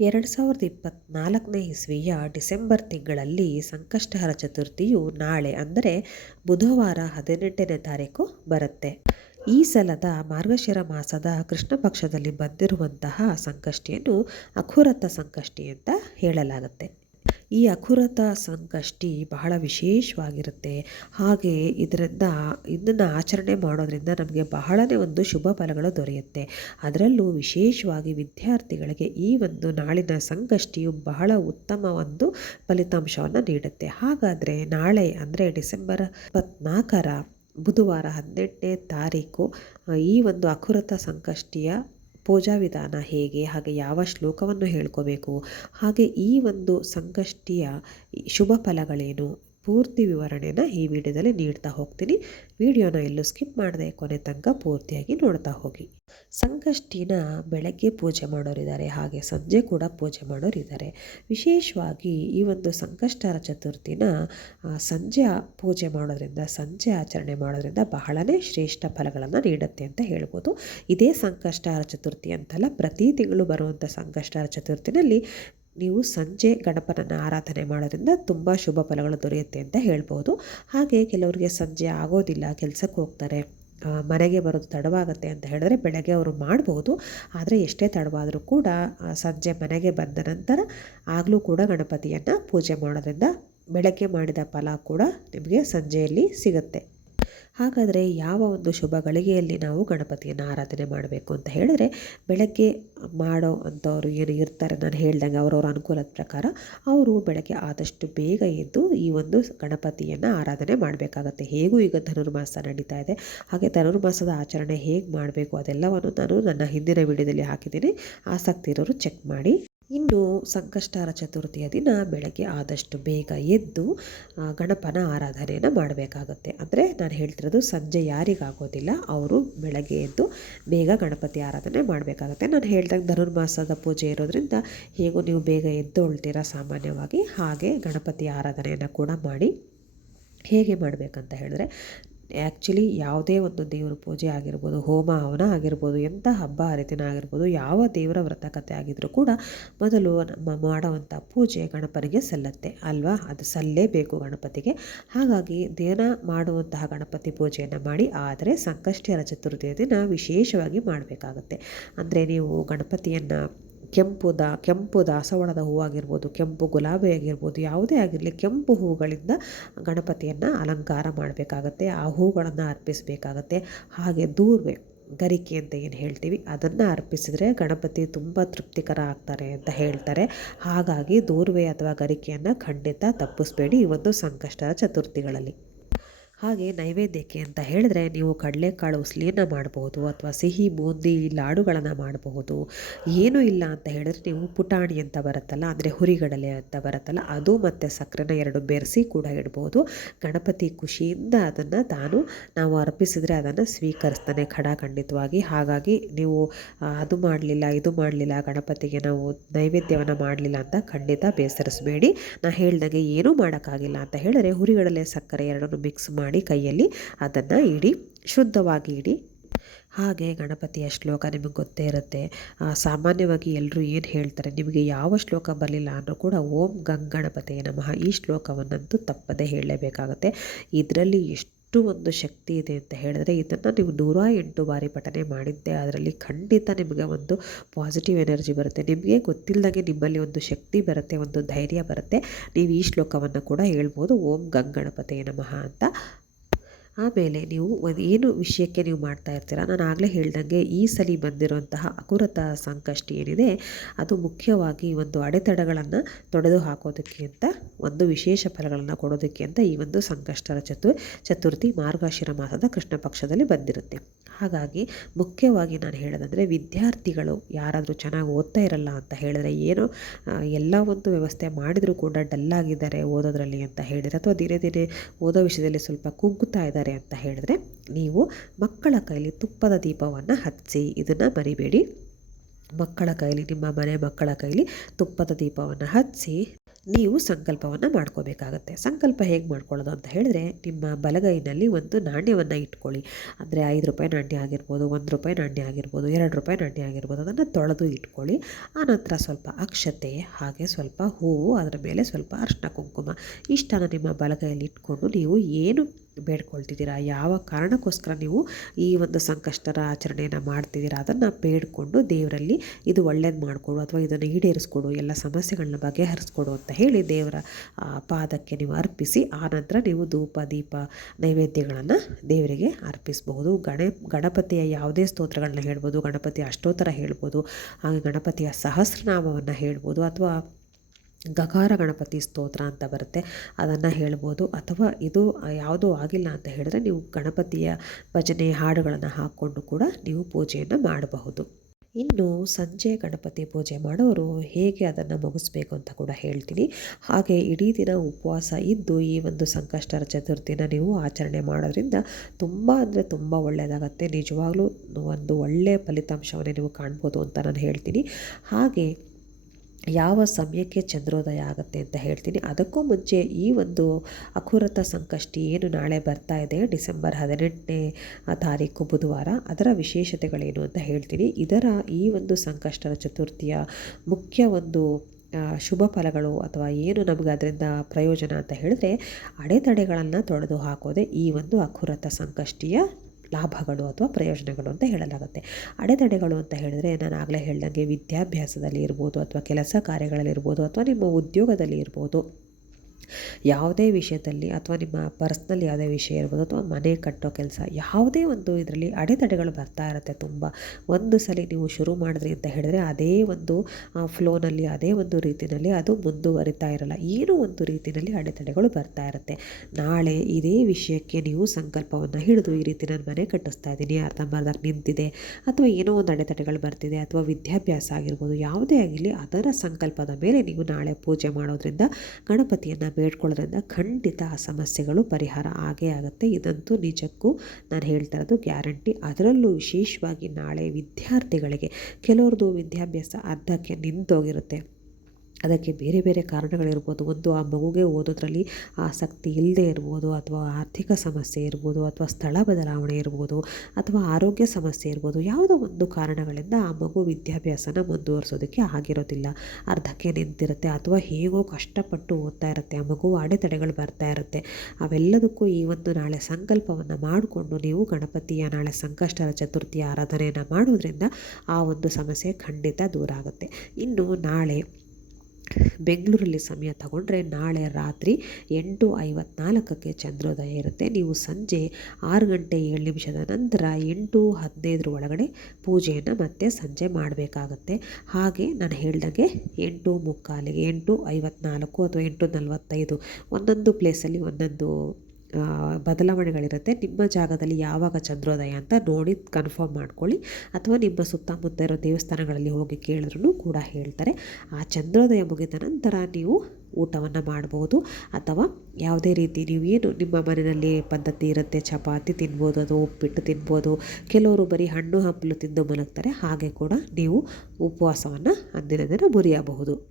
ಎರಡು ಸಾವಿರದ ಇಪ್ಪತ್ತ್ನಾಲ್ಕನೇ ಇಸ್ವಿಯ ಡಿಸೆಂಬರ್ ತಿಂಗಳಲ್ಲಿ ಸಂಕಷ್ಟಹರ ಚತುರ್ಥಿಯು ನಾಳೆ ಅಂದರೆ ಬುಧವಾರ ಹದಿನೆಂಟನೇ ತಾರೀಕು ಬರುತ್ತೆ. ಈ ಸಲದ ಮಾರ್ಗಶಿರ ಮಾಸದ ಕೃಷ್ಣ ಪಕ್ಷದಲ್ಲಿ ಬಂದಿರುವಂತಹ ಸಂಕಷ್ಟಿಯನ್ನು ಅಖುರತ ಸಂಕಷ್ಟಿ ಅಂತ ಹೇಳಲಾಗುತ್ತೆ. ಈ ಅಖುರತ ಸಂಕಷ್ಟಿ ಬಹಳ ವಿಶೇಷವಾಗಿರುತ್ತೆ. ಹಾಗೆ ಇದರಿಂದ, ಇದನ್ನು ಆಚರಣೆ ಮಾಡೋದ್ರಿಂದ ನಮಗೆ ಬಹಳನೇ ಒಂದು ಶುಭ ಫಲಗಳು ದೊರೆಯುತ್ತೆ. ಅದರಲ್ಲೂ ವಿಶೇಷವಾಗಿ ವಿದ್ಯಾರ್ಥಿಗಳಿಗೆ ಈ ಒಂದು ನಾಳಿನ ಸಂಕಷ್ಟಿಯು ಬಹಳ ಉತ್ತಮ ಒಂದು ಫಲಿತಾಂಶವನ್ನು ನೀಡುತ್ತೆ. ಹಾಗಾದರೆ ನಾಳೆ ಅಂದರೆ ಡಿಸೆಂಬರ್ ಇಪ್ಪತ್ತ್ನಾಲ್ಕರ ಬುಧವಾರ ಹದಿನೆಂಟನೇ ತಾರೀಕು ಈ ಒಂದು ಅಖುರತ ಸಂಕಷ್ಟಿಯ ಪೂಜಾ ವಿಧಾನ ಹೇಗೆ ಹಾಗೆ ಯಾವ ಶ್ಲೋಕವನ್ನು ಹೇಳ್ಕೋಬೇಕು ಹಾಗೆ ಈ ಒಂದು ಸಂಕಷ್ಟಿಯ ಶುಭ ಫಲಗಳೇನು ಪೂರ್ತಿ ವಿವರಣೆಯನ್ನು ಈ ವಿಡಿಯೋದಲ್ಲಿ ನೀಡ್ತಾ ಹೋಗ್ತೀನಿ. ವಿಡಿಯೋನ ಎಲ್ಲೂ ಸ್ಕಿಪ್ ಮಾಡದೆ ಕೊನೆ ತನಕ ಪೂರ್ತಿಯಾಗಿ ನೋಡ್ತಾ ಹೋಗಿ. ಸಂಕಷ್ಟಿನ ಬೆಳಗ್ಗೆ ಪೂಜೆ ಮಾಡೋರಿದ್ದಾರೆ, ಹಾಗೆ ಸಂಜೆ ಕೂಡ ಪೂಜೆ ಮಾಡೋರಿದ್ದಾರೆ. ವಿಶೇಷವಾಗಿ ಈ ಒಂದು ಸಂಕಷ್ಟರ ಚತುರ್ಥಿನ ಸಂಜೆ ಪೂಜೆ ಮಾಡೋದ್ರಿಂದ, ಸಂಜೆ ಆಚರಣೆ ಮಾಡೋದ್ರಿಂದ ಬಹಳನೇ ಶ್ರೇಷ್ಠ ಫಲಗಳನ್ನು ನೀಡುತ್ತೆ ಅಂತ ಹೇಳ್ಬೋದು. ಇದೇ ಸಂಕಷ್ಟಹರ ಚತುರ್ಥಿ ಅಂತಲ್ಲ, ಪ್ರತಿ ತಿಂಗಳು ಬರುವಂಥ ಸಂಕಷ್ಟಹರ ಚತುರ್ಥಿನಲ್ಲಿ ನೀವು ಸಂಜೆ ಗಣಪನನ್ನು ಆರಾಧನೆ ಮಾಡೋದ್ರಿಂದ ತುಂಬ ಶುಭ ಫಲಗಳು ದೊರೆಯುತ್ತೆ ಅಂತ ಹೇಳ್ಬೋದು. ಹಾಗೆ ಕೆಲವರಿಗೆ ಸಂಜೆ ಆಗೋದಿಲ್ಲ, ಕೆಲಸಕ್ಕೆ ಹೋಗ್ತಾರೆ ಮನೆಗೆ ಬರೋದು ತಡವಾಗುತ್ತೆ ಅಂತ ಹೇಳಿದ್ರೆ ಬೆಳಗ್ಗೆ ಅವರು ಮಾಡ್ಬೋದು. ಆದರೆ ಎಷ್ಟೇ ತಡವಾದರೂ ಕೂಡ ಸಂಜೆ ಮನೆಗೆ ಬಂದ ನಂತರ ಆಗಲೂ ಕೂಡ ಗಣಪತಿಯನ್ನು ಪೂಜೆ ಮಾಡೋದ್ರಿಂದ ಬೆಳಗ್ಗೆ ಮಾಡಿದ ಫಲ ಕೂಡ ನಿಮಗೆ ಸಂಜೆಯಲ್ಲಿ ಸಿಗುತ್ತೆ. ಹಾಗಾದರೆ ಯಾವ ಒಂದು ಶುಭ ಗಳಿಗೆಯಲ್ಲಿ ನಾವು ಗಣಪತಿಯನ್ನು ಆರಾಧನೆ ಮಾಡಬೇಕು ಅಂತ ಹೇಳಿದ್ರೆ ಬೆಳಗ್ಗೆ ಮಾಡೋ ಅಂಥವ್ರು ಏನು ಇರ್ತಾರೆ ನಾನು ಹೇಳ್ದಂಗೆ ಅವರವರ ಅನುಕೂಲದ ಪ್ರಕಾರ ಅವರು ಬೆಳಗ್ಗೆ ಆದಷ್ಟು ಬೇಗ ಎದ್ದು ಈ ಒಂದು ಗಣಪತಿಯನ್ನು ಆರಾಧನೆ ಮಾಡಬೇಕಾಗತ್ತೆ. ಹೇಗೂ ಈಗ ಧನುರ್ಮಾಸ ನಡೀತಾ ಇದೆ. ಹಾಗೆ ಧನುರ್ಮಾಸದ ಆಚರಣೆ ಹೇಗೆ ಮಾಡಬೇಕು ಅದೆಲ್ಲವನ್ನು ನಾನು ನನ್ನ ಹಿಂದಿನ ವಿಡಿಯೋದಲ್ಲಿ ಹಾಕಿದ್ದೀನಿ. ಆಸಕ್ತಿ ಇರೋರು ಚೆಕ್ ಮಾಡಿ. ಇನ್ನು ಸಂಕಷ್ಟಾರ ಚತುರ್ಥಿಯ ದಿನ ಬೆಳಗ್ಗೆ ಆದಷ್ಟು ಬೇಗ ಎದ್ದು ಗಣಪನ ಆರಾಧನೆಯನ್ನು ಮಾಡಬೇಕಾಗುತ್ತೆ. ಅಂದರೆ ನಾನು ಹೇಳ್ತಿರೋದು ಸಂಜೆ ಯಾರಿಗಾಗೋದಿಲ್ಲ, ಅವರು ಬೆಳಗ್ಗೆ ಎದ್ದು ಬೇಗ ಗಣಪತಿ ಆರಾಧನೆ ಮಾಡಬೇಕಾಗುತ್ತೆ. ನಾನು ಹೇಳ್ದಾಗ ಧನುರ್ಮಾಸದ ಪೂಜೆ ಇರೋದ್ರಿಂದ ಹೇಗೂ ನೀವು ಬೇಗ ಎದ್ದೊಳ್ತೀರಾ ಸಾಮಾನ್ಯವಾಗಿ, ಹಾಗೆ ಗಣಪತಿ ಆರಾಧನೆಯನ್ನು ಕೂಡ ಮಾಡಿ ಹೇಗೆ ಮಾಡಬೇಕಂತ ಹೇಳಿದ್ರೆ ಆ್ಯಕ್ಚುಲಿ ಯಾವುದೇ ಒಂದು ದೇವರ ಪೂಜೆ ಆಗಿರ್ಬೋದು, ಹೋಮ, ಹವನ ಆಗಿರ್ಬೋದು ಎಂಥ ಹಬ್ಬ ಹರಿದಿನ ಆಗಿರ್ಬೋದು, ಯಾವ ದೇವರ ವ್ರತಕತೆ ಆಗಿದ್ರೂ ಕೂಡ ಮೊದಲು ನಮ್ಮ ಮಾಡುವಂಥ ಪೂಜೆ ಗಣಪನಿಗೆ ಸಲ್ಲತ್ತೆ ಅಲ್ವಾ? ಅದು ಸಲ್ಲೇಬೇಕು ಗಣಪತಿಗೆ. ಹಾಗಾಗಿ ದಿನ ಮಾಡುವಂತಹ ಗಣಪತಿ ಪೂಜೆಯನ್ನು ಮಾಡಿ, ಆದರೆ ಸಂಕಷ್ಟಿಯರ ಚತುರ್ಥಿಯ ದಿನ ವಿಶೇಷವಾಗಿ ಮಾಡಬೇಕಾಗತ್ತೆ. ಅಂದರೆ ನೀವು ಗಣಪತಿಯನ್ನು ಕೆಂಪು ದಾ, ಕೆಂಪು ದಾಸವಾಳದ ಹೂವಾಗಿರ್ಬೋದು, ಕೆಂಪು ಗುಲಾಬಿ ಆಗಿರ್ಬೋದು, ಯಾವುದೇ ಆಗಿರಲಿ ಕೆಂಪು ಹೂಗಳಿಂದ ಗಣಪತಿಯನ್ನು ಅಲಂಕಾರ ಮಾಡಬೇಕಾಗತ್ತೆ, ಆ ಹೂಗಳನ್ನು ಅರ್ಪಿಸಬೇಕಾಗತ್ತೆ. ಹಾಗೆ ದೂರ್ವೆ ಗರಿಕೆ ಅಂತ ಏನು ಹೇಳ್ತೀವಿ, ಅದನ್ನು ಅರ್ಪಿಸಿದರೆ ಗಣಪತಿ ತುಂಬ ತೃಪ್ತಿಕರ ಆಗ್ತಾರೆ ಅಂತ ಹೇಳ್ತಾರೆ. ಹಾಗಾಗಿ ದೂರ್ವೆ ಅಥವಾ ಗರಿಕೆಯನ್ನು ಖಂಡಿತ ತಪ್ಪಿಸ್ಬೇಡಿ ಈ ಒಂದು ಸಂಕಷ್ಟದ ಚತುರ್ಥಿಗಳಲ್ಲಿ. ಹಾಗೆ ನೈವೇದ್ಯಕ್ಕೆ ಅಂತ ಹೇಳಿದ್ರೆ ನೀವು ಕಡಲೆಕಾಳು ಉಸ್ಲಿಯನ್ನು ಮಾಡಬಹುದು ಅಥವಾ ಸಿಹಿ, ಬೂಂದಿ, ಲಾಡುಗಳನ್ನು ಮಾಡಬಹುದು. ಏನೂ ಇಲ್ಲ ಅಂತ ಹೇಳಿದ್ರೆ ನೀವು ಪುಟಾಣಿ ಅಂತ ಬರುತ್ತಲ್ಲ, ಅಂದರೆ ಹುರಿಗಡಲೆ ಅಂತ ಬರುತ್ತಲ್ಲ, ಅದು ಮತ್ತು ಸಕ್ಕರೆನ ಎರಡು ಬೆರೆಸಿ ಕೂಡ ಇಡ್ಬೋದು. ಗಣಪತಿ ಖುಷಿಯಿಂದ ಅದನ್ನು ತಾನು ನಾವು ಅರ್ಪಿಸಿದರೆ ಅದನ್ನು ಸ್ವೀಕರಿಸ್ತಾನೆ ಖಡಾಖಂಡಿತವಾಗಿ. ಹಾಗಾಗಿ ನೀವು ಅದು ಮಾಡಲಿಲ್ಲ, ಇದು ಮಾಡಲಿಲ್ಲ, ಗಣಪತಿಗೆ ನಾವು ನೈವೇದ್ಯವನ್ನು ಮಾಡಲಿಲ್ಲ ಅಂತ ಖಂಡಿತ ಬೇಸರಿಸಬೇಡಿ. ನಾ ಹೇಳ್ದಾಗೆ ಏನೂ ಮಾಡೋಕ್ಕಾಗಿಲ್ಲ ಅಂತ ಹೇಳಿದ್ರೆ ಹುರಿಗಡಲೆ, ಸಕ್ಕರೆ ಎರಡನ್ನು ಮಿಕ್ಸ್ ಮಾಡಿ ಮಾಡಿ ಕೈಯಲ್ಲಿ ಅದನ್ನು ಇಡಿ, ಶುದ್ಧವಾಗಿ ಇಡಿ. ಹಾಗೆ ಗಣಪತಿಯ ಶ್ಲೋಕ ನಿಮಗೆ ಗೊತ್ತೇ ಇರುತ್ತೆ. ಸಾಮಾನ್ಯವಾಗಿ ಎಲ್ಲರೂ ಏನು ಹೇಳ್ತಾರೆ, ನಿಮಗೆ ಯಾವ ಶ್ಲೋಕ ಬರಲಿಲ್ಲ ಅಂದರೂ ಕೂಡ ಓಂ ಗಂಗಣಪತಿಯ ನಮಃ. ಈ ಶ್ಲೋಕವನ್ನಂತೂ ತಪ್ಪದೇ ಹೇಳಲೇಬೇಕಾಗುತ್ತೆ. ಇದರಲ್ಲಿ ಎಷ್ಟು ಎಷ್ಟು ಒಂದು ಶಕ್ತಿ ಇದೆ ಅಂತ ಹೇಳಿದ್ರೆ, ಇದನ್ನು ನೀವು ನೂರ ಎಂಟು ಬಾರಿ ಪಠನೆ ಮಾಡಿದ್ದೆ ಅದರಲ್ಲಿ ಖಂಡಿತ ನಿಮಗೆ ಒಂದು ಪಾಸಿಟಿವ್ ಎನರ್ಜಿ ಬರುತ್ತೆ. ನಿಮಗೆ ಗೊತ್ತಿಲ್ಲದಾಗೆ ನಿಮ್ಮಲ್ಲಿ ಒಂದು ಶಕ್ತಿ ಬರುತ್ತೆ, ಒಂದು ಧೈರ್ಯ ಬರುತ್ತೆ. ನೀವು ಈ ಶ್ಲೋಕವನ್ನು ಕೂಡ ಹೇಳ್ಬೋದು, ಓಂ ಗಂಗಣಪತೇ ನಮಃ ಅಂತ. ಆಮೇಲೆ ನೀವು ಒಂದು ಏನು ವಿಷಯಕ್ಕೆ ನೀವು ಮಾಡ್ತಾ ಇರ್ತೀರ? ನಾನು ಆಗಲೇ ಹೇಳ್ದಂಗೆ ಈ ಸಲ ಬಂದಿರುವಂತಹ ಅಕುರತ ಸಂಕಷ್ಟ ಏನಿದೆ, ಅದು ಮುಖ್ಯವಾಗಿ ಒಂದು ಅಡೆತಡೆಗಳನ್ನು ತೊಡೆದು ಹಾಕೋದಕ್ಕೆ ಅಂತ, ಒಂದು ವಿಶೇಷ ಫಲಗಳನ್ನು ಕೊಡೋದಕ್ಕೆ ಅಂತ ಈ ಒಂದು ಸಂಕಷ್ಟರ ಚತು ಚತುರ್ಥಿ ಮಾರ್ಗಾಶಿರ ಮಾಸದ ಕೃಷ್ಣ ಪಕ್ಷದಲ್ಲಿ ಬಂದಿರುತ್ತೆ. ಹಾಗಾಗಿ ಮುಖ್ಯವಾಗಿ ನಾನು ಹೇಳೋದಂದರೆ ವಿದ್ಯಾರ್ಥಿಗಳು ಯಾರಾದರೂ ಚೆನ್ನಾಗಿ ಓದ್ತಾ ಇರಲ್ಲ ಅಂತ ಹೇಳಿದ್ರೆ ಏನು ಎಲ್ಲ ಒಂದು ವ್ಯವಸ್ಥೆ ಮಾಡಿದರೂ ಕೂಡ ಡಲ್ಲಾಗಿದ್ದಾರೆ ಓದೋದ್ರಲ್ಲಿ ಅಂತ ಹೇಳಿದರೆ ಅಥವಾ ದಿನೇ ದಿನೇ ಓದೋ ವಿಷಯದಲ್ಲಿ ಸ್ವಲ್ಪ ಕುಗ್ಗುತ್ತಾ ಇದ್ದಾರೆ ಅಂತ ಹೇಳಿದ್ರೆ ನೀವು ಮಕ್ಕಳ ಕೈಲಿ ತುಪ್ಪದ ದೀಪವನ್ನು ಹಚ್ಚಿ ಇದನ್ನು ಮರಿಬೇಡಿ. ಮಕ್ಕಳ ಕೈಲಿ, ನಿಮ್ಮ ಮನೆ ಮಕ್ಕಳ ಕೈಲಿ ತುಪ್ಪದ ದೀಪವನ್ನು ಹಚ್ಚಿ ನೀವು ಸಂಕಲ್ಪವನ್ನು ಮಾಡ್ಕೋಬೇಕಾಗತ್ತೆ. ಸಂಕಲ್ಪ ಹೇಗೆ ಮಾಡ್ಕೊಳ್ಳೋದು ಅಂತ ಹೇಳಿದ್ರೆ, ನಿಮ್ಮ ಬಲಗೈನಲ್ಲಿ ಒಂದು ನಾಣ್ಯವನ್ನು ಇಟ್ಕೊಳ್ಳಿ. ಅಂದರೆ ಐದು ರೂಪಾಯಿ ನಾಣ್ಯ ಆಗಿರ್ಬೋದು, ಒಂದು ರೂಪಾಯಿ ನಾಣ್ಯ ಆಗಿರ್ಬೋದು, ಎರಡು ರೂಪಾಯಿ ನಾಣ್ಯ ಆಗಿರ್ಬೋದು, ಅದನ್ನು ತೊಳೆದು ಇಟ್ಕೊಳ್ಳಿ. ಆನಂತರ ಸ್ವಲ್ಪ ಅಕ್ಷತೆ, ಹಾಗೆ ಸ್ವಲ್ಪ ಹೂವು, ಅದರ ಮೇಲೆ ಸ್ವಲ್ಪ ಅರ್ಶಿನ ಕುಂಕುಮ, ಇಷ್ಟನ್ನು ನಿಮ್ಮ ಬಲಗೈಯಲ್ಲಿ ಇಟ್ಕೊಂಡು ನೀವು ಏನು ಬೇಡ್ಕೊಳ್ತಿದ್ದೀರಾ? ಯಾವ ಕಾರಣಕ್ಕೋಸ್ಕರ ನೀವು ಈ ಒಂದು ಸಂಕಷ್ಟರ ಆಚರಣೆಯನ್ನು ಮಾಡ್ತಿದ್ದೀರಾ? ಅದನ್ನು ಬೇಡಿಕೊಂಡು ದೇವರಲ್ಲಿ ಇದು ಒಳ್ಳೇದು ಮಾಡಿಕೊಡು ಅಥವಾ ಇದನ್ನು ಈಡೇರಿಸ್ಕೊಡು, ಎಲ್ಲ ಸಮಸ್ಯೆಗಳನ್ನ ಬಗೆಹರಿಸ್ಕೊಡು ಅಂತ ಹೇಳಿ ದೇವರ ಪಾದಕ್ಕೆ ನೀವು ಅರ್ಪಿಸಿ ಆನಂತರ ನೀವು ಧೂಪ, ದೀಪ, ನೈವೇದ್ಯಗಳನ್ನು ದೇವರಿಗೆ ಅರ್ಪಿಸಬಹುದು. ಗಣ, ಗಣಪತಿಯ ಯಾವುದೇ ಸ್ತೋತ್ರಗಳನ್ನ ಹೇಳ್ಬೋದು ಗಣಪತಿ ಅಷ್ಟೋತ್ತರ ಹೇಳ್ಬೋದು, ಹಾಗೆ ಗಣಪತಿಯ ಸಹಸ್ರನಾಮವನ್ನು ಹೇಳ್ಬೋದು, ಅಥವಾ ಗಕಾರ ಗಣಪತಿ ಸ್ತೋತ್ರ ಅಂತ ಬರುತ್ತೆ. ಅದನ್ನು ಹೇಳ್ಬೋದು. ಅಥವಾ ಇದು ಯಾವುದೂ ಆಗಿಲ್ಲ ಅಂತ ಹೇಳಿದ್ರೆ ನೀವು ಗಣಪತಿಯ ಭಜನೆ ಹಾಡುಗಳನ್ನು ಹಾಕ್ಕೊಂಡು ಕೂಡ ನೀವು ಪೂಜೆಯನ್ನು ಮಾಡಬಹುದು. ಇನ್ನು ಸಂಜೆ ಗಣಪತಿ ಪೂಜೆ ಮಾಡೋರು ಹೇಗೆ ಅದನ್ನು ಮುಗಿಸ್ಬೇಕು ಅಂತ ಕೂಡ ಹೇಳ್ತೀನಿ. ಹಾಗೆ ಇಡೀ ದಿನ ಉಪವಾಸ ಇದ್ದು ಈ ಒಂದು ಸಂಕಷ್ಟರ ಚತುರ್ಥಿನ ನೀವು ಆಚರಣೆ ಮಾಡೋದ್ರಿಂದ ತುಂಬ ಅಂದರೆ ತುಂಬ ಒಳ್ಳೆಯದಾಗತ್ತೆ ನಿಜವಾಗ್ಲೂ ಒಂದು ಒಳ್ಳೆಯ ಫಲಿತಾಂಶವನ್ನು ನೀವು ಕಾಣ್ಬೋದು ಅಂತ ನಾನು ಹೇಳ್ತೀನಿ. ಹಾಗೆ ಯಾವ ಸಮಯಕ್ಕೆ ಚಂದ್ರೋದಯ ಆಗುತ್ತೆ ಅಂತ ಹೇಳ್ತೀನಿ. ಅದಕ್ಕೂ ಮುಂಚೆ ಈ ಒಂದು ಅಖುರತ ಸಂಕಷ್ಟಿ ಏನು ನಾಳೆ ಬರ್ತಾ ಇದೆ, ಡಿಸೆಂಬರ್ ಹದಿನೆಂಟನೇ ತಾರೀಕು ಬುಧವಾರ, ಅದರ ವಿಶೇಷತೆಗಳೇನು ಅಂತ ಹೇಳ್ತೀನಿ. ಇದರ ಈ ಒಂದು ಸಂಕಷ್ಟರ ಚತುರ್ಥಿಯ ಮುಖ್ಯ ಒಂದು ಶುಭ ಫಲಗಳು ಅಥವಾ ಏನು ನಮಗೆ ಅದರಿಂದ ಪ್ರಯೋಜನ ಅಂತ ಹೇಳಿದ್ರೆ ಅಡೆತಡೆಗಳನ್ನು ತೊಡೆದು ಹಾಕೋದೆ ಈ ಒಂದು ಅಖುರತ ಸಂಕಷ್ಟಿಯ ಲಾಭಗಳು ಅಥವಾ ಪ್ರಯೋಜನಗಳು ಅಂತ ಹೇಳಲಾಗುತ್ತೆ. ಅಡೆತಡೆಗಳು ಅಂತ ಹೇಳಿದ್ರೆ ನಾನು ಆಗಲೇ ಹೇಳ್ದಂಗೆ ವಿದ್ಯಾಭ್ಯಾಸದಲ್ಲಿ ಇರ್ಬೋದು ಅಥವಾ ಕೆಲಸ ಕಾರ್ಯಗಳಲ್ಲಿ ಇರ್ಬೋದು ಅಥವಾ ನಿಮ್ಮ ಉದ್ಯೋಗದಲ್ಲಿ ಇರ್ಬೋದು. ಯಾವುದೇ ವಿಷಯದಲ್ಲಿ ಅಥವಾ ನಿಮ್ಮ ಪರ್ಸ್ನಲ್ ಯಾವುದೇ ವಿಷಯ ಇರ್ಬೋದು ಅಥವಾ ಮನೆ ಕಟ್ಟೋ ಕೆಲಸ, ಯಾವುದೇ ಒಂದು ಇದರಲ್ಲಿ ಅಡೆತಡೆಗಳು ಬರ್ತಾ ಇರುತ್ತೆ ತುಂಬ. ಒಂದು ಸಲ ನೀವು ಶುರು ಮಾಡಿದ್ರಿ ಅಂತ ಹೇಳಿದ್ರೆ ಅದೇ ಒಂದು ಫ್ಲೋನಲ್ಲಿ ಅದೇ ಒಂದು ರೀತಿಯಲ್ಲಿ ಅದು ಮುಂದುವರಿತಾ ಇರಲ್ಲ. ಏನೋ ಒಂದು ರೀತಿಯಲ್ಲಿ ಅಡೆತಡೆಗಳು ಬರ್ತಾ ಇರುತ್ತೆ. ನಾಳೆ ಇದೇ ವಿಷಯಕ್ಕೆ ನೀವು ಸಂಕಲ್ಪವನ್ನು ಹಿಡಿದು ಈ ರೀತಿ ನಾನು ಮನೆ ಕಟ್ಟಿಸ್ತಾ ಇದ್ದೀನಿ ಅರ್ಧಂಬರ್ಧ ನಿಂತಿದೆ ಅಥವಾ ಏನೋ ಒಂದು ಅಡೆತಡೆಗಳು ಬರ್ತಿದೆ ಅಥವಾ ವಿದ್ಯಾಭ್ಯಾಸ ಆಗಿರ್ಬೋದು, ಯಾವುದೇ ಆಗಿರಲಿ ಅದರ ಸಂಕಲ್ಪದ ಮೇಲೆ ನೀವು ನಾಳೆ ಪೂಜೆ ಮಾಡೋದ್ರಿಂದ ಗಣಪತಿಯನ್ನು ಬೇಡ್ಕೊಳ್ಳೋದ್ರಿಂದ ಖಂಡಿತ ಆ ಸಮಸ್ಯೆಗಳು ಪರಿಹಾರ ಆಗೇ ಆಗುತ್ತೆ. ಇದಂತೂ ನಿಜಕ್ಕೂ ನಾನು ಹೇಳ್ತಾ ಇರೋದು ಗ್ಯಾರಂಟಿ. ಅದರಲ್ಲೂ ವಿಶೇಷವಾಗಿ ನಾಳೆ ವಿದ್ಯಾರ್ಥಿಗಳಿಗೆ ಕೆಲವ್ರದ್ದು ವಿದ್ಯಾಭ್ಯಾಸ ಅರ್ಧಕ್ಕೆ ನಿಂತೋಗಿರುತ್ತೆ. ಅದಕ್ಕೆ ಬೇರೆ ಬೇರೆ ಕಾರಣಗಳಿರ್ಬೋದು. ಒಂದು, ಆ ಮಗುಗೆ ಓದೋದ್ರಲ್ಲಿ ಆಸಕ್ತಿ ಇಲ್ಲದೆ ಇರ್ಬೋದು, ಅಥವಾ ಆರ್ಥಿಕ ಸಮಸ್ಯೆ ಇರ್ಬೋದು, ಅಥವಾ ಸ್ಥಳ ಬದಲಾವಣೆ ಇರ್ಬೋದು, ಅಥವಾ ಆರೋಗ್ಯ ಸಮಸ್ಯೆ ಇರ್ಬೋದು, ಯಾವುದೋ ಒಂದು ಕಾರಣಗಳಿಂದ ಆ ಮಗು ವಿದ್ಯಾಭ್ಯಾಸನ ಮುಂದುವರಿಸೋದಕ್ಕೆ ಆಗಿರೋದಿಲ್ಲ. ಅರ್ಧಕ್ಕೆ ನಿಂತಿರುತ್ತೆ, ಅಥವಾ ಹೇಗೋ ಕಷ್ಟಪಟ್ಟು ಓದ್ತಾ ಇರುತ್ತೆ, ಆ ಮಗು ಅಡೆತಡೆಗಳು ಬರ್ತಾ ಇರುತ್ತೆ. ಅವೆಲ್ಲದಕ್ಕೂ ಈ ಒಂದು ನಾಳೆ ಸಂಕಲ್ಪವನ್ನು ಮಾಡಿಕೊಂಡು ನೀವು ಗಣಪತಿಯ ನಾಳೆ ಸಂಕಷ್ಟರ ಚತುರ್ಥಿ ಆರಾಧನೆಯನ್ನು ಮಾಡೋದ್ರಿಂದ ಆ ಒಂದು ಸಮಸ್ಯೆ ಖಂಡಿತ ದೂರ ಆಗುತ್ತೆ. ಇನ್ನು ನಾಳೆ ಬೆಂಗಳೂರಲ್ಲಿ ಸಮಯ ತಗೊಂಡ್ರೆ ನಾಳೆ ರಾತ್ರಿ ಎಂಟು ಐವತ್ನಾಲ್ಕಕ್ಕೆ ಚಂದ್ರೋದಯ ಇರುತ್ತೆ. ನೀವು ಸಂಜೆ ಆರು ಗಂಟೆ ಏಳು ನಿಮಿಷದ ನಂತರ ಎಂಟು ಹದಿನೈದರ ಒಳಗಡೆ ಪೂಜೆಯನ್ನು ಮತ್ತೆ ಸಂಜೆ ಮಾಡಬೇಕಾಗತ್ತೆ. ಹಾಗೆ ನಾನು ಹೇಳ್ದಂಗೆ ಎಂಟು ಮುಕ್ಕಾಲಿಗೆ ಎಂಟು ಐವತ್ನಾಲ್ಕು ಅಥವಾ ಎಂಟು ನಲವತ್ತೈದು ಒಂದೊಂದು ಪ್ಲೇಸಲ್ಲಿ ಒಂದೊಂದು ಬದಲಾವಣೆಗಳಿರುತ್ತೆ. ನಿಮ್ಮ ಜಾಗದಲ್ಲಿ ಯಾವಾಗ ಚಂದ್ರೋದಯ ಅಂತ ನೋಡಿ ಕನ್ಫರ್ಮ್ ಮಾಡ್ಕೊಳ್ಳಿ. ಅಥವಾ ನಿಮ್ಮ ಸುತ್ತಮುತ್ತ ಇರೋ ದೇವಸ್ಥಾನಗಳಲ್ಲಿ ಹೋಗಿ ಕೇಳಿದ್ರೂ ಕೂಡ ಹೇಳ್ತಾರೆ. ಆ ಚಂದ್ರೋದಯ ಮುಗಿದ ನಂತರ ನೀವು ಊಟವನ್ನು ಮಾಡ್ಬೋದು. ಅಥವಾ ಯಾವುದೇ ರೀತಿ ನೀವು ಏನು ನಿಮ್ಮ ಮನೆಯಲ್ಲಿ ಪದ್ಧತಿ ಇರುತ್ತೆ, ಚಪಾತಿ ತಿನ್ಬೋದು, ಅದು ಉಪ್ಪಿಟ್ಟು ತಿನ್ಬೋದು. ಕೆಲವರು ಬರೀ ಹಣ್ಣು ಹಂಪಲು ತಿಂದು ಮಲಗ್ತಾರೆ. ಹಾಗೆ ಕೂಡ ನೀವು ಉಪವಾಸವನ್ನು ಅಂದಿನ ದಿನ ಮುರಿಯಬಹುದು.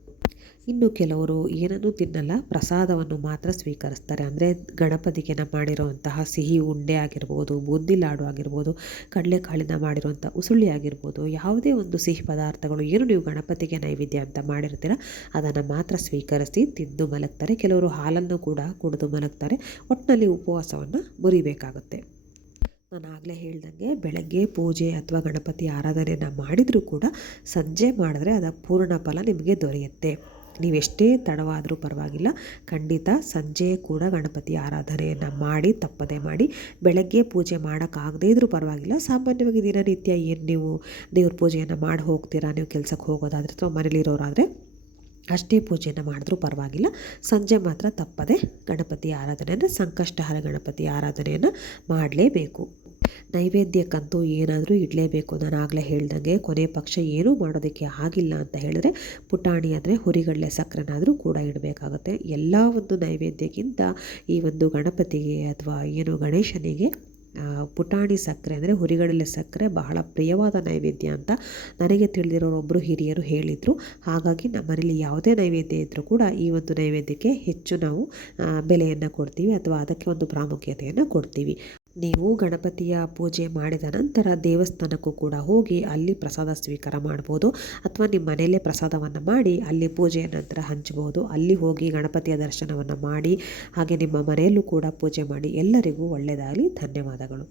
ಇನ್ನು ಕೆಲವರು ಏನನ್ನೂ ತಿನ್ನಲ್ಲ, ಪ್ರಸಾದವನ್ನು ಮಾತ್ರ ಸ್ವೀಕರಿಸ್ತಾರೆ. ಅಂದರೆ ಗಣಪತಿಗೆ ನಾವು ಮಾಡಿರುವಂತಹ ಸಿಹಿ ಉಂಡೆ ಆಗಿರ್ಬೋದು, ಬೂಂದಿ ಲಾಡು ಆಗಿರ್ಬೋದು ಕಡಲೆಕಾಳಿನ ಮಾಡಿರುವಂಥ ಉಸುಳಿ ಆಗಿರ್ಬೋದು, ಯಾವುದೇ ಒಂದು ಸಿಹಿ ಪದಾರ್ಥಗಳು ಏನು ನೀವು ಗಣಪತಿಗೆ ನೈವೇದ್ಯ ಅಂತ ಮಾಡಿರ್ತೀರ, ಅದನ್ನು ಮಾತ್ರ ಸ್ವೀಕರಿಸಿ ತಿಂದು ಮಲಗ್ತಾರೆ. ಕೆಲವರು ಹಾಲನ್ನು ಕೂಡ ಕುಡಿದು ಮಲಗ್ತಾರೆ. ಒಟ್ಟಿನಲ್ಲಿ ಉಪವಾಸವನ್ನು ಮುರಿಬೇಕಾಗುತ್ತೆ. ನಾನು ಆಗಲೇ ಹೇಳ್ದಂಗೆ ಬೆಳಗ್ಗೆ ಪೂಜೆ ಅಥವಾ ಗಣಪತಿ ಆರಾಧನೆಯನ್ನು ಮಾಡಿದರೂ ಕೂಡ ಸಂಜೆ ಮಾಡಿದ್ರೆ ಅದರ ಪೂರ್ಣ ಫಲ ನಿಮಗೆ ದೊರೆಯುತ್ತೆ. ನೀವೆಷ್ಟೇ ತಡವಾದರೂ ಪರವಾಗಿಲ್ಲ. ಖಂಡಿತ ಸಂಜೆ ಕೂಡ ಗಣಪತಿ ಆರಾಧನೆಯನ್ನು ಮಾಡಿ, ತಪ್ಪದೆ ಮಾಡಿ, ಬೆಳಗ್ಗೆ ಪೂಜೆ ಮಾಡೋಕ್ಕಾಗದೇ ಇದ್ದರೂ ಪರವಾಗಿಲ್ಲ. ಸಾಮಾನ್ಯವಾಗಿ ದಿನನಿತ್ಯ ಏನು ನೀವು ದೇವ್ರ ಪೂಜೆಯನ್ನು ಮಾಡಿ ಹೋಗ್ತೀರಾ? ನೀವು ಕೆಲಸಕ್ಕೆ ಹೋಗೋದಾದರೆ ಅಥವಾ ಮನೇಲಿರೋರಾದರೆ ಅಷ್ಟೇ ಪೂಜೆಯನ್ನು ಮಾಡಿದ್ರೂ ಪರವಾಗಿಲ್ಲ. ಸಂಜೆ ಮಾತ್ರ ತಪ್ಪದೆ ಗಣಪತಿ ಆರಾಧನೆ ಅಂದರೆ ಸಂಕಷ್ಟಹರ ಗಣಪತಿ ಆರಾಧನೆಯನ್ನು ಮಾಡಲೇಬೇಕು. ನೈವೇದ್ಯಕ್ಕಂತೂ ಏನಾದರೂ ಇಡಲೇಬೇಕು. ನಾನು ಆಗಲೇ ಹೇಳ್ದಂಗೆ ಕೊನೆ ಪಕ್ಷ ಏನೂ ಮಾಡೋದಕ್ಕೆ ಆಗಿಲ್ಲ ಅಂತ ಹೇಳಿದ್ರೆ ಪುಟಾಣಿ ಅಂದರೆ ಹುರಿಗಡಲೆ ಸಕ್ಕರೆನಾದರೂ ಕೂಡ ಇಡಬೇಕಾಗುತ್ತೆ. ಎಲ್ಲ ಒಂದು ನೈವೇದ್ಯಕ್ಕಿಂತ ಈ ಒಂದು ಗಣಪತಿಗೆ ಅಥವಾ ಏನು ಗಣೇಶನಿಗೆ ಪುಟಾಣಿ ಸಕ್ಕರೆ ಅಂದರೆ ಹುರಿಗಡಲೆ ಸಕ್ಕರೆ ಬಹಳ ಪ್ರಿಯವಾದ ನೈವೇದ್ಯ ಅಂತ ನನಗೆ ತಿಳಿದಿರೋರೊಬ್ಬರು ಹಿರಿಯರು ಹೇಳಿದರು. ಹಾಗಾಗಿ ನಮ್ಮನೇಲಿ ಯಾವುದೇ ನೈವೇದ್ಯ ಇದ್ದರೂ ಕೂಡ ಈ ಒಂದು ನೈವೇದ್ಯಕ್ಕೆ ಹೆಚ್ಚು ನಾವು ಬೆಲೆಯನ್ನು ಕೊಡ್ತೀವಿ ಅಥವಾ ಅದಕ್ಕೆ ಒಂದು ಪ್ರಾಮುಖ್ಯತೆಯನ್ನು ಕೊಡ್ತೀವಿ. ನೀವು ಗಣಪತಿಯ ಪೂಜೆ ಮಾಡಿದ ನಂತರ ದೇವಸ್ಥಾನಕ್ಕೂ ಕೂಡ ಹೋಗಿ ಅಲ್ಲಿ ಪ್ರಸಾದ ಸ್ವೀಕಾರ ಮಾಡ್ಬೋದು ಅಥವಾ ನಿಮ್ಮ ಮನೆಯಲ್ಲೇ ಪ್ರಸಾದವನ್ನು ಮಾಡಿ ಅಲ್ಲಿ ಪೂಜೆಯ ನಂತರ ಹಂಚಬಹುದು ಅಲ್ಲಿ ಹೋಗಿ ಗಣಪತಿಯ ದರ್ಶನವನ್ನು ಮಾಡಿ, ಹಾಗೆ ನಿಮ್ಮ ಮನೆಯಲ್ಲೂ ಕೂಡ ಪೂಜೆ ಮಾಡಿ ಎಲ್ಲರಿಗೂ ಒಳ್ಳೆಯದಾಗಲಿ. ಧನ್ಯವಾದಗಳು.